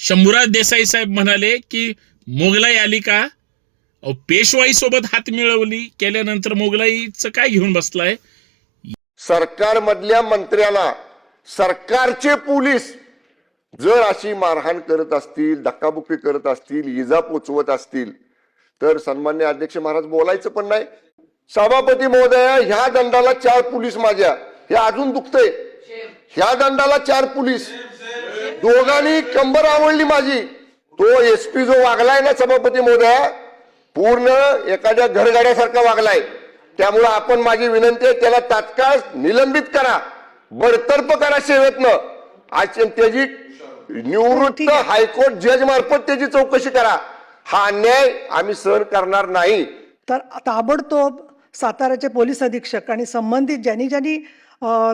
शंभूराज देसाई साहेब म्हणाले की मोगलाई आली का? पेशवाई सोबत हात मिळवली केल्यानंतर मोगलाईचं काय घेऊन बसलाय? सरकारमधल्या मंत्र्याला सरकारचे पोलीस जर अशी मारहाण करत असतील, धक्काबुक्की करत असतील, इजा पोचवत असतील तर सन्मान्य अध्यक्ष महाराज बोलायचं पण नाही. सभापती महोदय, ह्या दंडाला 4 पोलीस माझ्या, हे अजून दुखतंय. ह्या दंडाला 4 पोलीस, दोघांनी कंबर आवडली माझी. तो एसपी जो वागलाय ना सभापती महोदय, पूर्ण एखाद्या घरगाड्यासारखा वागलाय. त्यामुळे आपण, माझी विनंती आहे, त्याला तात्काळ निलंबित करा, बडतर्फ करा सेवेतनं. आज त्याची निवृत्त हायकोर्ट जज मार्फत त्याची चौकशी करा. हा अन्याय आम्ही सहन करणार नाही. तर ताबडतोब साताऱ्याचे पोलीस अधीक्षक आणि संबंधित ज्यांनी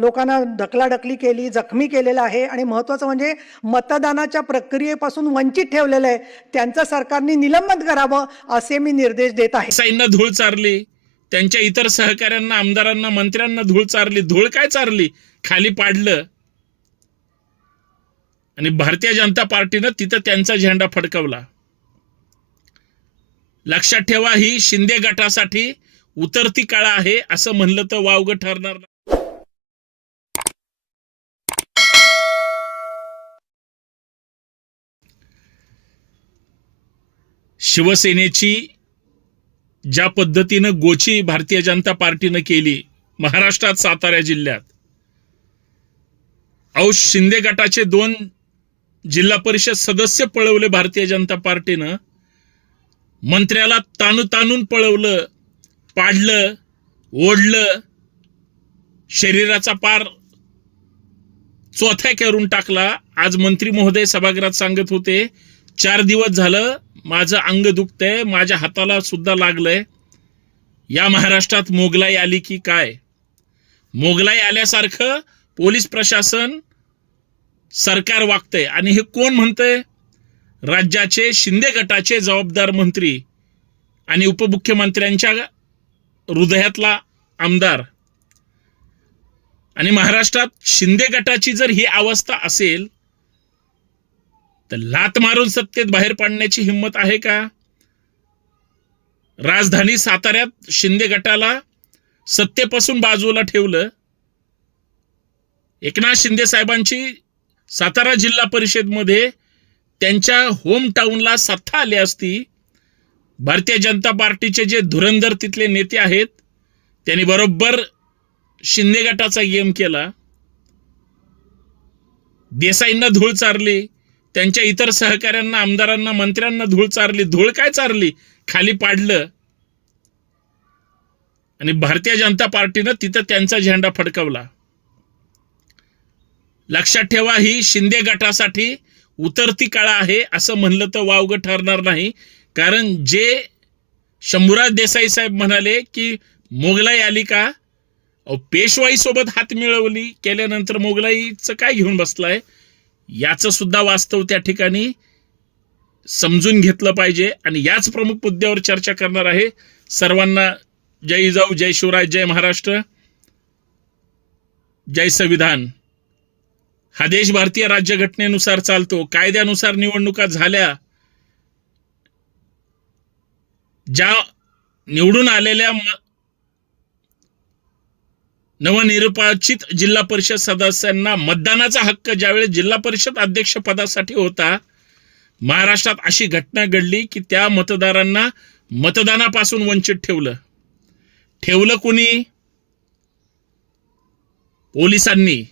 लोकांना ढकलाढकली केली, जखमी केलेलं आहे आणि महत्त्वाचं म्हणजे मतदानाच्या प्रक्रियेपासून वंचित ठेवलेलं आहे, त्यांचं सरकारने निलंबन करावं असे मी निर्देश देत आहे. देसाईंना धूळ चारली, त्यांच्या इतर सहकाऱ्यांना, आमदारांना, मंत्र्यांना धूळ चारली. धूळ काय चारली? खाली पाडलं. आणि भारतीय जनता पार्टीनं तिथं त्यांचा झेंडा फडकवला. लक्षात ठेवा, ही शिंदे गटासाठी उतरती काळ आहे असं म्हणलं तर वावगं ठरणार नाही. शिवसेनेची ज्या पद्धतीनं गोची भारतीय जनता पार्टीनं केली महाराष्ट्रात, सातारा जिल्ह्यात, शिंदे गटाचे 2 जिल्हा परिषद सदस्य पळवले भारतीय जनता पार्टीनं. मंत्र्याला ताणून पळवलं, पाडलं, ओढलं, शरीराचा पार चोथ्या करून टाकला. आज मंत्री महोदय सभागृहात सांगत होते, 4 दिवस झालं माझं अंग दुखतंय, माझ्या हाताला सुद्धा लागलंय. या महाराष्ट्रात मोगलाई आली की काय? मोगलाई आल्यासारखं पोलीस प्रशासन, सरकार वागतंय. आणि हे कोण म्हणतंय? राज्याचे शिंदे गटाचे जबाबदार मंत्री आणि उपमुख्यमंत्र्यांच्या हृदयातला आमदार. आणि महाराष्ट्रात शिंदे गटाची जर ही अवस्था असेल तर लात मारून सत्तेत बाहेर पाडण्याची हिंमत आहे का? राजधानी साताऱ्यात शिंदे गटाला सत्तेपासून बाजूला ठेवलं. एकनाथ शिंदे साहेबांची सातारा जिल्हा परिषदमध्ये त्यांच्या होम टाउनला सत्ता आली असती. भारतीय जनता पार्टीचे जे धुरंधर तिथले नेते आहेत त्यांनी बरोबर शिंदे गटाचा गेम केला. देसाईंना धूळ चारली, त्यांच्या इतर सहकाऱ्यांना, आमदारांना, मंत्र्यांना धूळ चारली. धूळ काय चारली? खाली पाडलं. आणि भारतीय जनता पार्टीनं तिथं त्यांचा झेंडा फडकवला. लक्षात ठेवा, ही शिंदे गटासाठी उतरती काळ आहे असं म्हणलं तर वावगं ठरणार नाही. कारण जे शंभूराज देसाई साहेब म्हणाले की मोगलाई आली का? पेशवाई सोबत हात मिळवली केल्यानंतर मोगलाईचं काय घेऊन बसलाय? याचं सुद्धा वास्तव त्या ठिकाणी समजून घेतलं पाहिजे. आणि याच प्रमुख मुद्द्यावर चर्चा करणार आहे. सर्वांना जय जिजाऊ, जय शिवराय, जय महाराष्ट्र, जय संविधान. हा देश भारतीय राज्यघटनेनुसार चालतो, कायद्यानुसार निवडणुका झाल्या. ज्या निवडून आलेल्या नवनिर्वाचित जिल्हा परिषद सदस्यांना मतदानाचा हक्क ज्यावेळेस जिल्हा परिषद अध्यक्ष पदासाठी होता, महाराष्ट्रात अशी घटना घडली की त्या मतदारांना मतदानापासून वंचित ठेवलं कोणी? पोलिसांनी.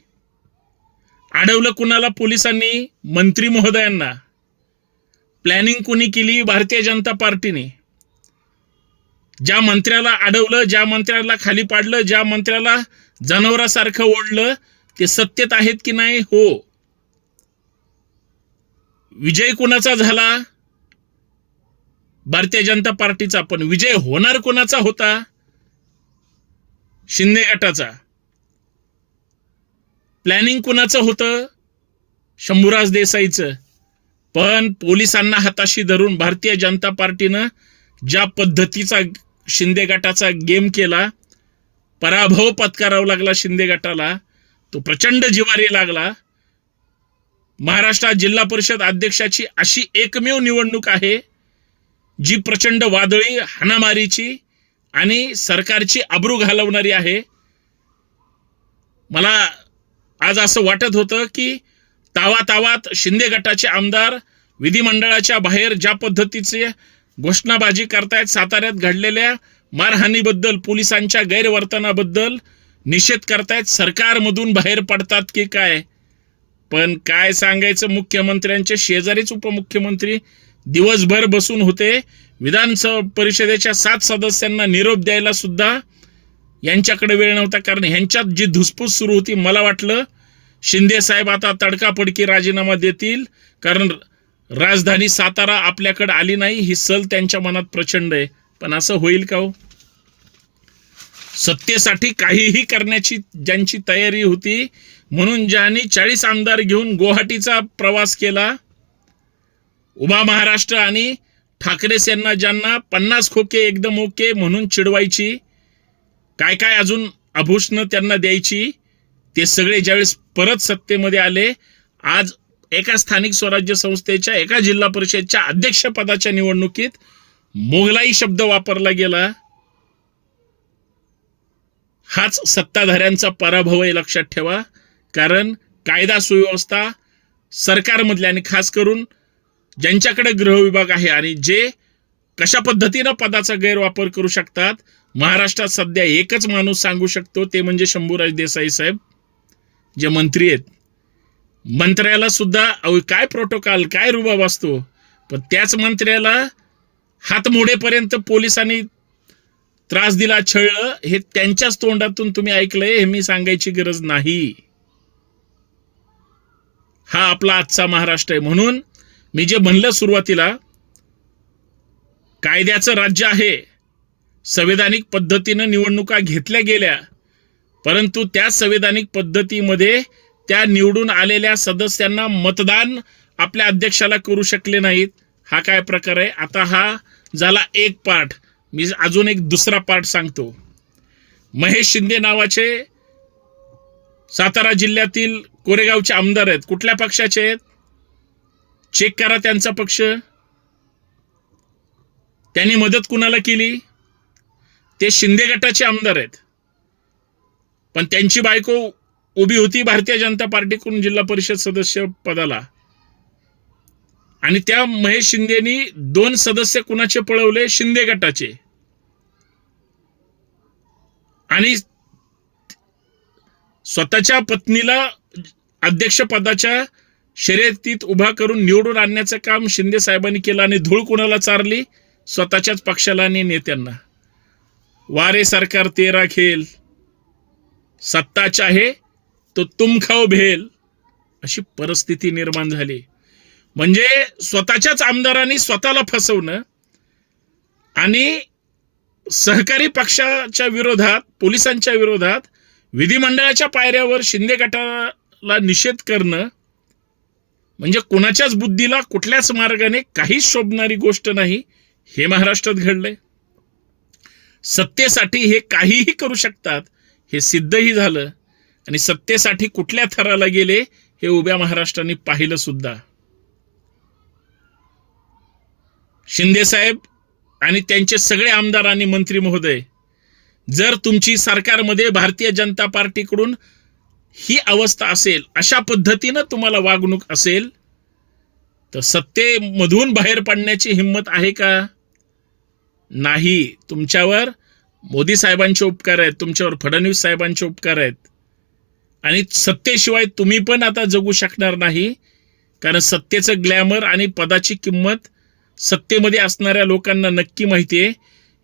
अडवलं कुणाला? पोलिसांनी, मंत्री महोदयांना. प्लॅनिंग कोणी केली? भारतीय जनता पार्टीने. ज्या मंत्र्याला अडवलं, ज्या मंत्र्याला खाली पाडलं, ज्या मंत्र्याला जनावरासारखं ओढलं, ते सत्तेत आहेत की नाही? हो. विजय कोणाचा झाला? भारतीय जनता पार्टीचा. पण विजय होणार कोणाचा होता? शिंदे गटाचा. प्लॅनिंग कुणाचं होतं? शंभूराज देसाईचं. पण पोलिसांना हाताशी धरून भारतीय जनता पार्टीनं ज्या पद्धतीचा शिंदे गटाचा गेम केला, पराभव पत्करावा लागला शिंदे गटाला, तो प्रचंड जिवारी लागला. महाराष्ट्रात जिल्हा परिषद अध्यक्षाची अशी एकमेव निवडणूक आहे जी प्रचंड वादळी, हाणामारीची आणि सरकारची अब्रू घालवणारी आहे. मला आज असं वाटत होतं की तावातावात शिंदे गटाचे आमदार विधिमंडळाच्या बाहेर ज्या पद्धतीचे घोषणाबाजी करतायत, साताऱ्यात घडलेल्या मारहाणीबद्दल, पोलिसांच्या गैरवर्तनाबद्दल निषेध करतायत, सरकारमधून बाहेर पडतात की काय. पण काय सांगायचं, मुख्यमंत्र्यांचे शेजारीच उपमुख्यमंत्री दिवसभर बसून होते. विधान परिषदेच्या 7 सदस्यांना निरोप द्यायला सुद्धा यांच्याकडे वेळ नव्हता. कारण ह्यांच्यात जी धुसफूस सुरू होती, मला वाटलं शिंदे साहेब आता तडकाफडकी राजीनामा देतील, कारण राजधानी सातारा आपल्याकडे आली नाही ही सल त्यांच्या मनात प्रचंड आहे. पण असं होईल का हो? सत्तेसाठी काहीही करण्याची ज्यांची तयारी होती, म्हणून ज्यांनी 40 आमदार घेऊन गुवाहाटीचा प्रवास केला, उभा महाराष्ट्र आणि ठाकरे सेना ज्यांना 50 खोके एकदम ओके म्हणून चिडवायची, काय काय अजून आभूषणं त्यांना द्यायची, ते सगळे ज्यावेळेस परत सत्तेमध्ये आले, आज एका स्थानिक स्वराज्य संस्थेच्या, एका जिल्हा परिषदच्या अध्यक्षपदाच्या निवडणुकीत मोगलाई शब्द वापरला गेला. हाच सत्ताधाऱ्यांचा पराभव आहे, लक्षात ठेवा. कारण कायदा सुव्यवस्था सरकारमधले आणि खास करून ज्यांच्याकडे गृह विभाग आहे आणि जे कशा पद्धतीनं पदाचा गैरवापर करू शकतात, महाराष्ट्रात सध्या एकच माणूस सांगू शकतो, ते म्हणजे शंभूराज देसाई साहेब, जे मंत्री आहेत. मंत्र्याला सुद्धा काय प्रोटोकॉल, काय रुबाब असतो, पण त्याच मंत्र्याला हातमोडेपर्यंत पोलिसांनी त्रास दिला, छळलं, हे त्यांच्याच तोंडातून तुम्ही ऐकलंय, हे मी सांगायची गरज नाही. हा आपला आजचा महाराष्ट्र आहे. म्हणून मी जे म्हणलं सुरुवातीला, कायद्याचं राज्य आहे, संवैधानिक पद्धतीनं निवडणुका घेतल्या गेल्या, परंतु त्या संवैधानिक पद्धतीमध्ये त्या निवडून आलेल्या सदस्यांना मतदान आपल्या अध्यक्षाला करू शकले नाहीत. हा काय प्रकार आहे? आता हा झाला एक पार्ट. मी अजून एक दुसरा पार्ट सांगतो. महेश शिंदे नावाचे सातारा जिल्ह्यातील कोरेगावचे आमदार आहेत. कुठल्या पक्षाचे आहेत? चेक करा त्यांचा पक्ष. त्यांनी मदत कुणाला केली? ते शिंदे गटाचे आमदार आहेत. पण त्यांची बायको उभी होती भारतीय जनता पार्टीकडून जिल्हा परिषद सदस्य पदाला, आणि त्या महेश शिंदेनी 2 सदस्य कुणाचे पळवले? शिंदे गटाचे. आणि स्वतःच्या पत्नीला अध्यक्षपदाच्या शर्यतीत उभा करून निवडून आणण्याचं काम शिंदे साहेबांनी केलं, आणि धूळ कुणाला चारली? स्वतःच्याच पक्षाला आणि नेत्यांना. वारे सरकार तेरा खेल, सत्ता चाहे तो तुम खाओ भेल, अशी परिस्थिती निर्माण झाली. म्हणजे स्वतःच्याच आमदारांनी स्वतःला फसवणं आणि सहकारी पक्षाच्या विरोधात, पोलिसांच्या विरोधात विधिमंडळाच्या पायऱ्यावर शिंदे गटाला निषेध करणं, म्हणजे कुणाच्याच बुद्धीला कुठल्याच मार्गाने काहीच शोभणारी गोष्ट नाही. हे महाराष्ट्रात घडलंय. सत्तेसाठी हे काहीही करू शकतात हे सिद्धही झालं, आणि सत्तेसाठी कुठल्या थराला गेले हे उभ्या महाराष्ट्राने पाहिलं सुद्धा. शिंदे साहेब आणि त्यांचे सगळे आमदार आणि मंत्री महोदय, जर तुमची सरकारमध्ये भारतीय जनता पार्टीकडून ही अवस्था असेल, अशा पद्धतीनं तुम्हाला वागणूक असेल, तर सत्तेमधून बाहेर पडण्याची हिंमत आहे का? नाही. तुमच्यावर मोदी साहेबांचे उपकार आहेत, तुमच्यावर फडणवीस साहेबांचे उपकार आहेत, आणि सत्तेशिवाय तुम्ही पण आता जगू शकणार नाही. कारण सत्तेचं ग्लॅमर आणि पदाची किंमत सत्तेमध्ये असणाऱ्या लोकांना नक्की माहिती आहे.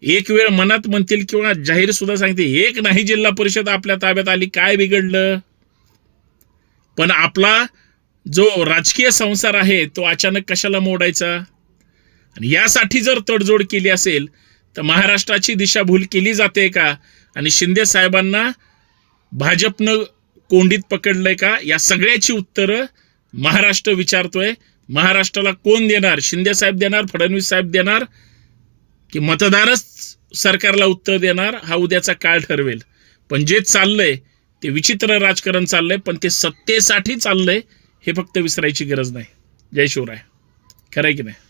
एक वेळ मनात म्हणतील किंवा जाहीर सुद्धा सांगते, एक नाही जिल्हा परिषद आपल्या ताब्यात आली, काय बिघडलं? पण आपला जो राजकीय संसार आहे तो अचानक कशाला मोडायचा? आणि यासाठी जर तडजोड केली असेल तर महाराष्ट्राची दिशाभूल केली जाते का? आणि शिंदे साहेबांना भाजपनं कोंडीत पकडलंय का? या सगळ्याची उत्तरं महाराष्ट्र विचारतोय. महाराष्ट्राला कोण देणार? शिंदे साहेब देणार, फडणवीस साहेब देणार, की मतदारच सरकारला उत्तर देणार? हा उद्याचा काळ ठरवेल. पण जे चाललंय ते विचित्र राजकारण चाललंय, पण ते सत्तेसाठी चाललंय हे फक्त विसरायची गरज नाही. जय शिवराय. खरं आहे की नाही?